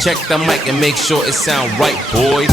Check the mic and make sure it sound right, boys.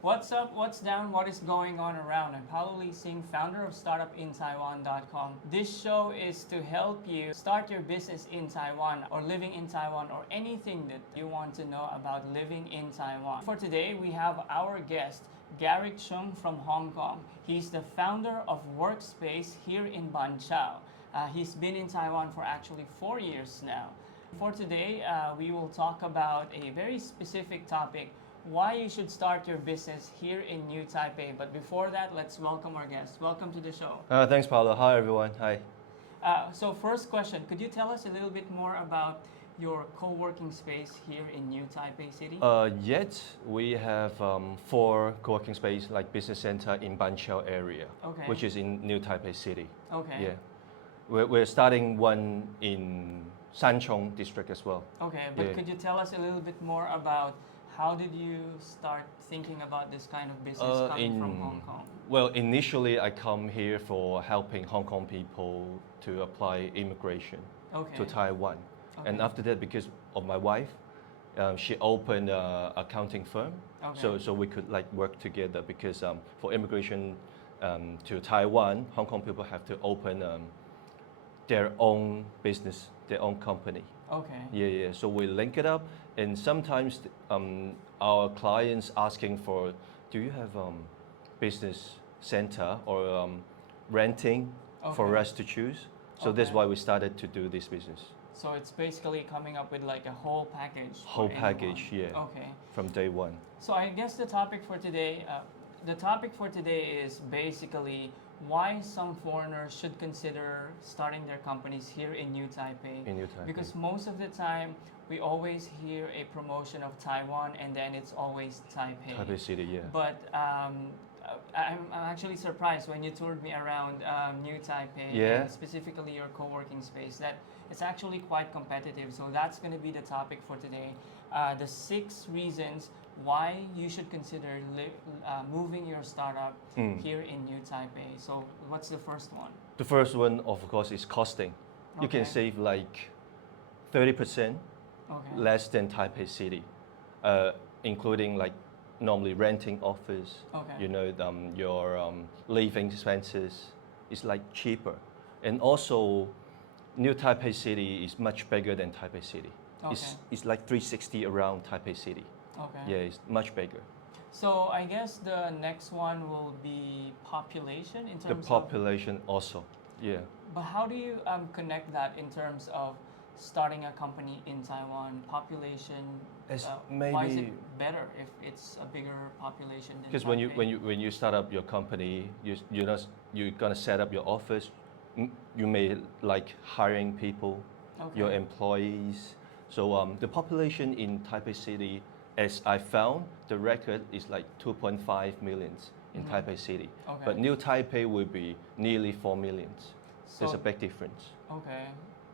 What's up, what's down, what is going on around? I'm Paulo Lee Singh, founder of StartupInTaiwan.com. This show is to help you start your business in Taiwan or living in Taiwan or anything that you want to know about living in Taiwan. For today, we have our guest, Garrick Cheung from Hong Kong. He's the founder of WorkSpace here in Ban Chao. He's been in Taiwan for actually 4 years now. For today, we will talk about a very specific topic, why you should start your business here in New Taipei. But before that, let's welcome our guest. Welcome to the show. Thanks, Paulo. Hi, everyone. Hi. So first question, could you tell us a little bit more about your co-working space here in New Taipei City? Yet we have 4 co-working space like business center in Ban Chao area, which is in New Taipei City. Okay. Yeah. We're starting one in Sanchong district as well. Okay, but could you tell us a little bit more about how did you start thinking about this kind of business coming from Hong Kong? Well, initially I come here for helping Hong Kong people to apply immigration to Taiwan. Okay. And after that, because of my wife, she opened an accounting firm, so we could like work together because for immigration to Taiwan, Hong Kong people have to open their own business, their own company. Okay. Yeah. So we link it up, and sometimes our clients asking for, do you have business center or renting for us to choose? So that's why we started to do this business. So it's basically coming up with like a whole package. Whole package, yeah. Okay. From day one. So I guess the topic for today is basically why some foreigners should consider starting their companies here in New Taipei. In New Taipei. Because most of the time, we always hear a promotion of Taiwan and then it's always Taipei. Taipei City, yeah. But I'm actually surprised when you toured me around New Taipei, and specifically your co-working space, that it's actually quite competitive. So that's going to be the topic for today. The 6 reasons why you should consider moving your startup here in New Taipei. So what's the first one? The first one, of course, is costing. You can save like 30% less than Taipei City, including like normally renting office, your living expenses is like cheaper. And also, New Taipei City is much bigger than Taipei City. It's like 360 around Taipei City. Okay. Yeah, it's much bigger. So I guess the next one will be population in terms of... The population also, yeah. But how do you connect that in terms of starting a company in Taiwan? Population, why is it better if it's a bigger population than Because when you start up your company, you're gonna set up your office. You may like hiring people, your employees. So the population in Taipei City, as I found, the record is like 2.5 millions in Taipei City. But New Taipei will be nearly 4 millions. So there's a big difference. Okay.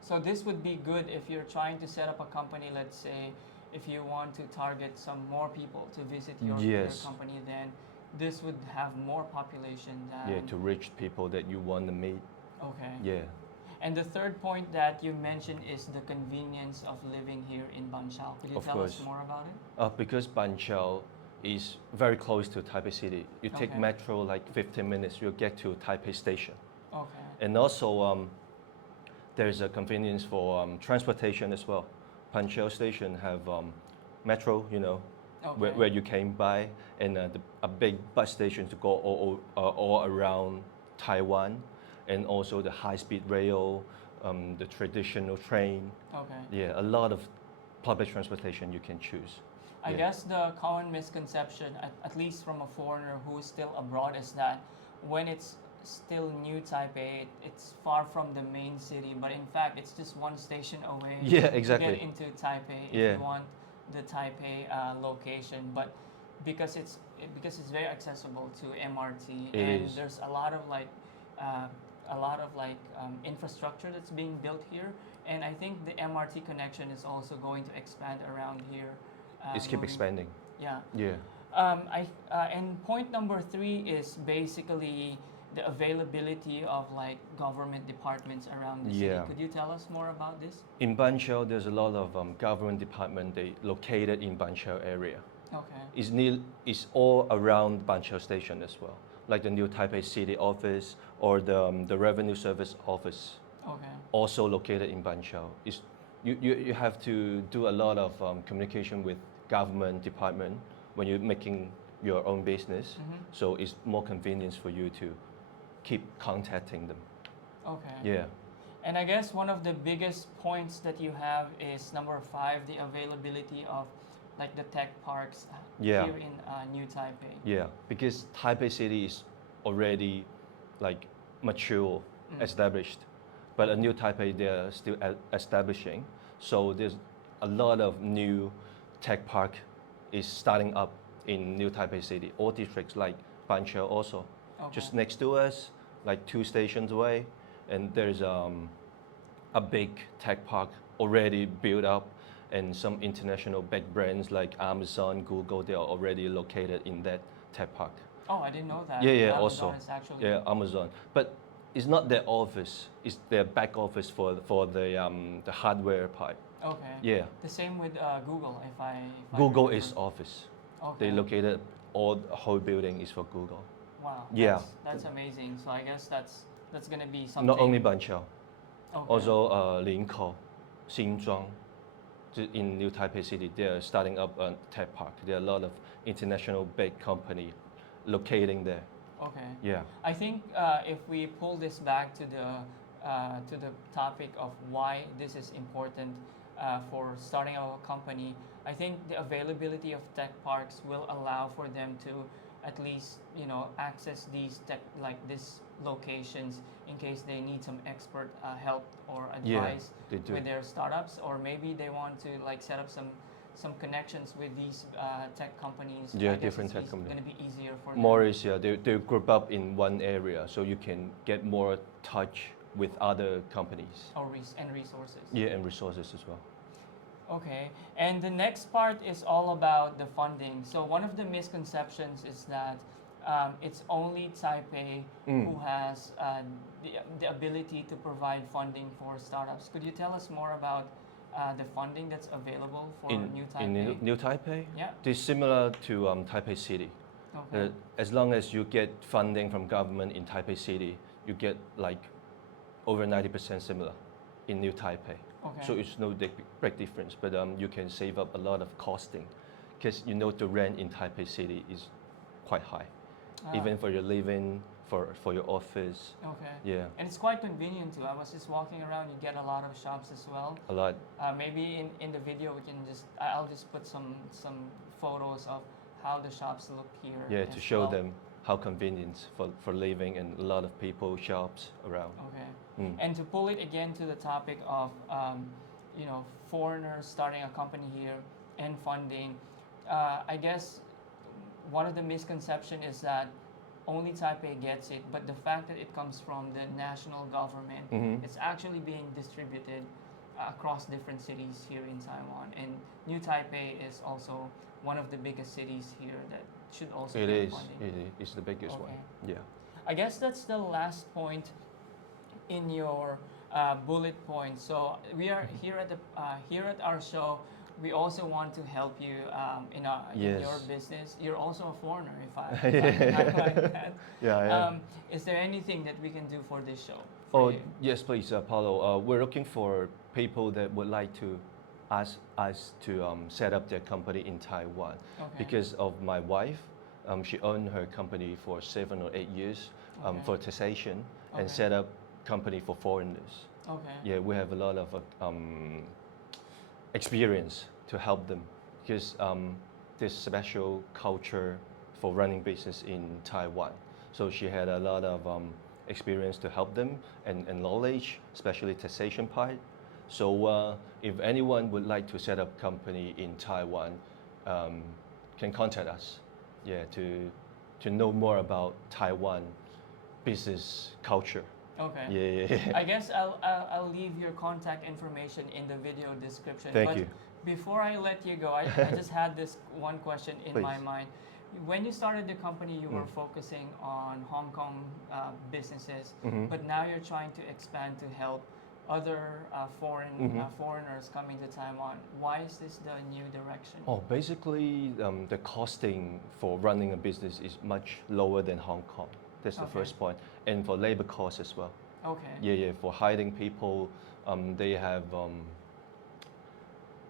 So this would be good if you're trying to set up a company, let's say, if you want to target some more people to visit your company, then this would have more population than... Yeah, to reach people that you want to meet. Okay. Yeah. And the third point that you mentioned is the convenience of living here in Ban Chao. Could you tell us more about it? Because Ban Chao is very close to Taipei City. You take metro like 15 minutes, you'll get to Taipei Station. Okay. And also, there's a convenience for transportation as well. Ban Chao Station have metro, where you came by, and a big bus station to go all around Taiwan. And also the high-speed rail, the traditional train. Okay. Yeah, a lot of public transportation you can choose. I guess the common misconception, at least from a foreigner who is still abroad, is that when it's still New Taipei, it's far from the main city, but in fact, it's just one station away to get into Taipei if you want the Taipei location. But because it's very accessible to MRT, there's a lot of infrastructure that's being built here, and I think the MRT connection is also going to expand around here. It's keep expanding. Yeah. Yeah. And point number 3 is basically the availability of like government departments around the city. Yeah. Could you tell us more about this? In Banqiao, there's a lot of government department they located in Banqiao area. Okay. It's all around Banqiao station as well, like the new Taipei City office or the Revenue Service office, Okay. also located in Banqiao. You have to do a lot of communication with government department when you're making your own business. So it's more convenience for you to keep contacting them. Okay. Yeah. And I guess one of the biggest points that you have is number 5, the availability of like the tech parks Yeah. here in New Taipei. Yeah, because Taipei City is already like mature, established, but a new Taipei they're still establishing. So there's a lot of new tech park is starting up in New Taipei City. All districts like Banqiao also, just next to us, like 2 stations away, and there's a big tech park already built up, and some international big brands like Amazon, Google, they are already located in that tech park. Oh, I didn't know that. Yeah, Amazon also. is actually. Yeah, Amazon. But it's not their office, it's their back office for the hardware part. Okay. Yeah. The same with Google, if I Google remember. is office. Okay. They located all the whole building is for Google. Wow. Yeah. That's amazing. So I guess that's gonna be something. Not only Banqiao, Okay. also Linkou, Xinzhuang, in New Taipei City, they are starting up a tech park. There are a lot of international big company locating there. Okay. Yeah. I think if we pull this back to the topic of why this is important for starting a company, I think the availability of tech parks will allow for them to at least access these these locations in case they need some expert help or advice they do. with their startups, or maybe they want to like set up some connections with these tech companies. Yeah, I guess different it's tech companies. going to be easier for More them. is, yeah, they group up in one area so you can get more touch with other companies. And resources. Yeah, and resources as well. Okay, and the next part is all about the funding. So one of the misconceptions is that it's only Taipei who has the ability to provide funding for startups. Could you tell us more about the funding that's available for New Taipei? In New Taipei? Yeah. It's similar to Taipei City. Okay. As long as you get funding from government in Taipei City, you get like over 90% similar in New Taipei. Okay. So it's no big difference, but you can save up a lot of costing, because the rent in Taipei City is quite high, even for your living, for your office. Okay. Yeah. And it's quite convenient too. I was just walking around. You get a lot of shops as well. A lot. Maybe in the video we can I'll just put some photos of how the shops look here. Yeah, as to show well. them how convenient for living, and a lot of people, shops around. Okay. Mm. And to pull it again to the topic of foreigners starting a company here and funding, I guess one of the misconceptions is that only Taipei gets it, but the fact that it comes from the national government, it's actually being distributed across different cities here in Taiwan. And New Taipei is also one of the biggest cities here that should also get funding. It's the biggest one. Okay. Yeah. I guess that's the last point in your bullet point. So we are here at our show. We also want to help you in your business. You're also a foreigner, if I can like that. Yeah, I am. Is there anything that we can do for this show? Oh, yes, please, Paulo. We're looking for people that would like to ask us to set up their company in Taiwan. Okay. Because of my wife, she owned her company for 7 or 8 years for taxation and set up company for foreigners. Okay. Yeah, we have a lot of experience to help them, because there's special culture for running business in Taiwan. So she had a lot of experience to help them and knowledge, especially taxation part. So if anyone would like to set up company in Taiwan, can contact us. Yeah, to know more about Taiwan business culture. Okay. Yeah. I guess I'll leave your contact information in the video description. Thank you. Before I let you go, I just had this one question in Please. my mind. when you started the company, you were focusing on Hong Kong businesses, but now you're trying to expand to help other foreigners coming to Taiwan. Why is this the new direction? Oh, basically, the costing for running a business is much lower than Hong Kong. That's the first point. And for labor costs as well. Okay. Yeah. For hiring people, they have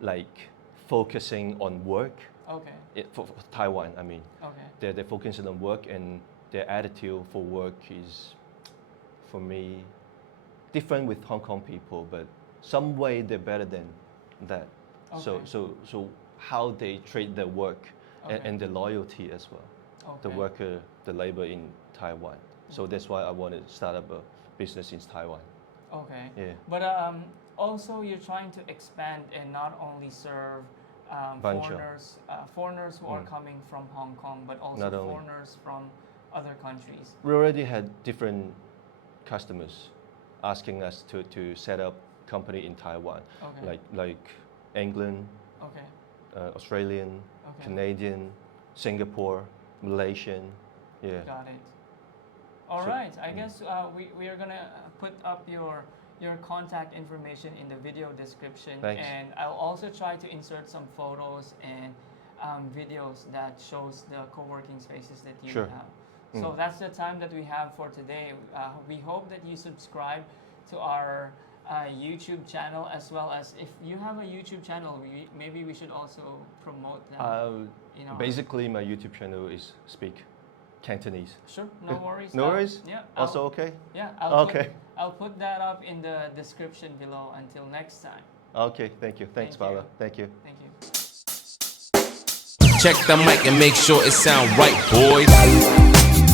like focusing on work. Okay. For Taiwan, I mean. Okay. They're focusing on work, and their attitude for work is, for me, different with Hong Kong people, but some way they're better than that. Okay. So how they treat their work and the loyalty as well. Okay. The worker, the labor in Taiwan. So that's why I want to start up a business in Taiwan. Okay. Yeah. But also you're trying to expand and not only serve foreigners who are coming from Hong Kong, but also foreigners from other countries. We already had different customers asking us to set up company in Taiwan, like England, Australian, Canadian, Singapore, Malaysian. Yeah. Got it. All right. I guess we are gonna put up your contact information in the video description. Thanks. And I'll also try to insert some photos and videos that shows the co-working spaces that you have. So that's the time that we have for today. We hope that you subscribe to our YouTube channel, as well as if you have a YouTube channel, maybe we should also promote that. Basically, my YouTube channel is speak Cantonese. Sure, no worries. No worries? Yeah. Also okay? Yeah. I'll put that up in the description below. Until next time. Okay, thank you. Thanks, Paula. Thank you. Thank you. Check the mic and make sure it sound right, boys.